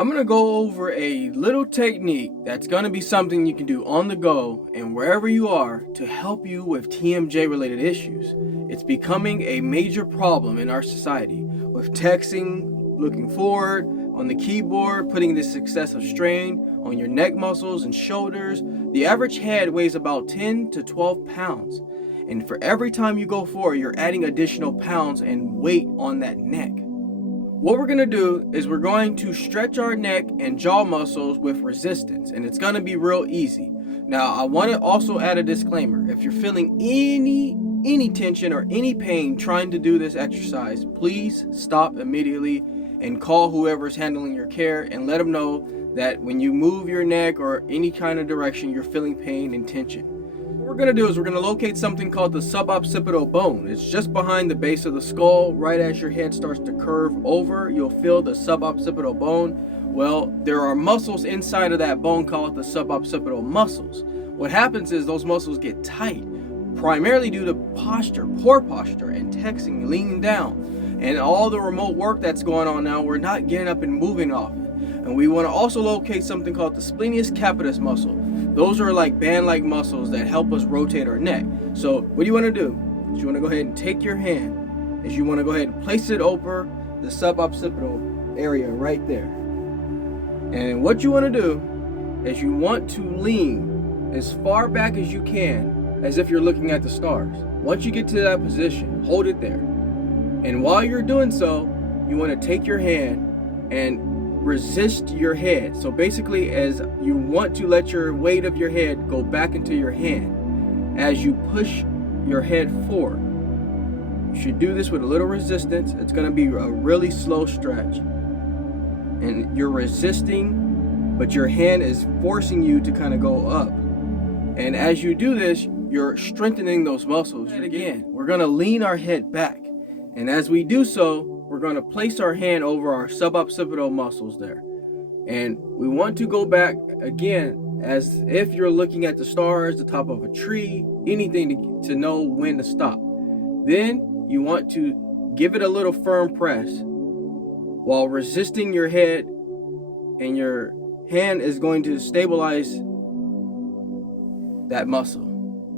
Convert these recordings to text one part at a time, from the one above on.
I'm going to go over a little technique that's going to be something you can do on the go and wherever you are to help you with TMJ related issues. It's becoming a major problem in our society with texting, looking forward on the keyboard, putting this excessive strain on your neck muscles and shoulders. The average head weighs about 10 to 12 pounds. And for every time you go forward, you're adding additional pounds and weight on that neck. What we're going to do is we're going to stretch our neck and jaw muscles with resistance, and it's going to be real easy. Now, I want to also add a disclaimer. If you're feeling any tension or any pain trying to do this exercise, please stop immediately and call whoever's handling your care and let them know that when you move your neck or any kind of direction, you're feeling pain and tension. What we're going to do is we're going to locate something called the suboccipital bone. It's just behind the base of the skull. Right as your head starts to curve over, you'll feel the suboccipital bone. Well, there are muscles inside of that bone called the suboccipital muscles. What happens is those muscles get tight, primarily due to posture, poor posture, and texting, leaning down. And all the remote work that's going on now, we're not getting up and moving off it. And we want to also locate something called the splenius capitis muscle. Those are like band-like muscles that help us rotate our neck. So what you want to do is you want to go ahead and take your hand, you want to go ahead and place it over the suboccipital area right there. And what you want to do is you want to lean as far back as you can, as if you're looking at the stars. Once you get to that position, hold it there. And while you're doing so, you want to take your hand and resist your head. So basically, as you want to let your weight of your head go back into your hand, as you push your head forward, you should do this with a little resistance. It's going to be a really slow stretch. And you're resisting, but your hand is forcing you to kind of go up. And as you do this, you're strengthening those muscles. And again, we're going to lean our head back. And as we do so, we're going to place our hand over our suboccipital muscles there. And we want to go back again as if you're looking at the stars, the top of a tree, anything to know when to stop. Then you want to give it a little firm press while resisting your head, and your hand is going to stabilize that muscle.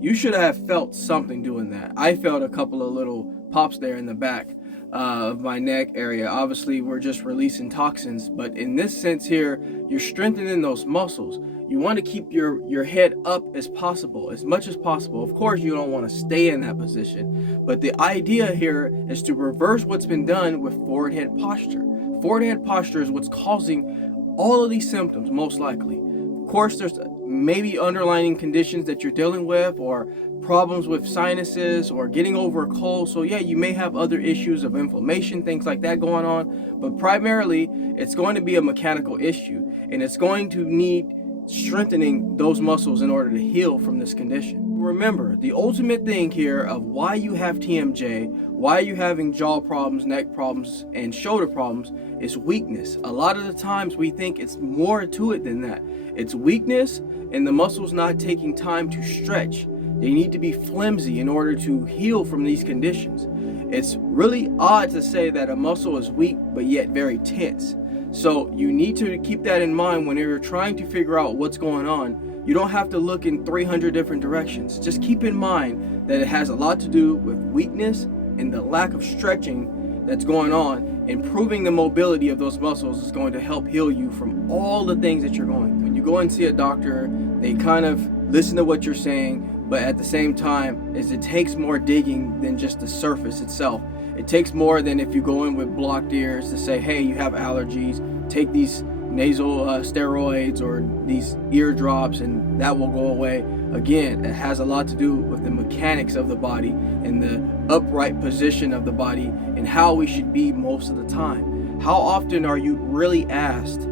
You should have felt something doing that. I felt a couple of little pops there in the back of my neck area. Obviously, we're just releasing toxins, but in this sense here, you're strengthening those muscles. You want to keep your head up as possible, as much as possible. Of course, you don't want to stay in that position, but the idea here is to reverse what's been done with forward head posture. Forward head posture is what's causing all of these symptoms, most likely. Of course, there's maybe underlying conditions that you're dealing with, or problems with sinuses, or getting over a cold. So yeah, you may have other issues of inflammation, things like that going on, but primarily it's going to be a mechanical issue, and it's going to need strengthening those muscles in order to heal from this condition. Remember, the ultimate thing here of why you have TMJ, why you're having jaw problems, neck problems, and shoulder problems is weakness. A lot of the times we think it's more to it than that. It's weakness and the muscles not taking time to stretch. They need to be flimsy in order to heal from these conditions. It's really odd to say that a muscle is weak but yet very tense. So you need to keep that in mind when you're trying to figure out what's going on. You don't have to look in 300 different directions. Just keep in mind that it has a lot to do with weakness and the lack of stretching that's going on. Improving the mobility of those muscles is going to help heal you from all the things that you're going through. When you go and see a doctor, they kind of listen to what you're saying, but at the same time, it takes more digging than just the surface itself. It takes more than if you go in with blocked ears to say, hey, you have allergies, take these nasal steroids or these ear drops and that will go away. Again, it has a lot to do with the mechanics of the body and the upright position of the body and how we should be most of the time. How often are you really asked,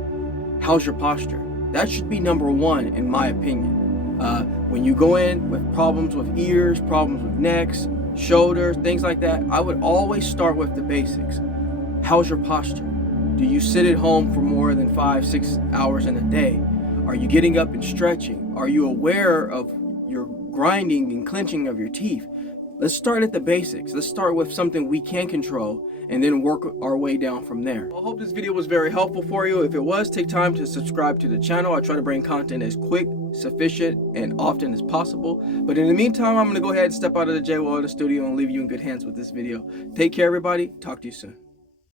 how's your posture? That should be number one, in my opinion. When you go in with problems with ears, problems with necks, shoulders, things like that, I would always start with the basics. How's your posture? Do you sit at home for more than 5-6 hours in a day? Are you getting up and stretching? Are you aware of your grinding and clenching of your teeth? Let's start at the basics. Let's start with something we can control and then work our way down from there. I hope this video was very helpful for you. If it was, take time to subscribe to the channel. I try to bring content as quick, sufficient, and often as possible. But in the meantime, I'm going to go ahead and step out of the Jaye Wellness Studio and leave you in good hands with this video. Take care, everybody. Talk to you soon.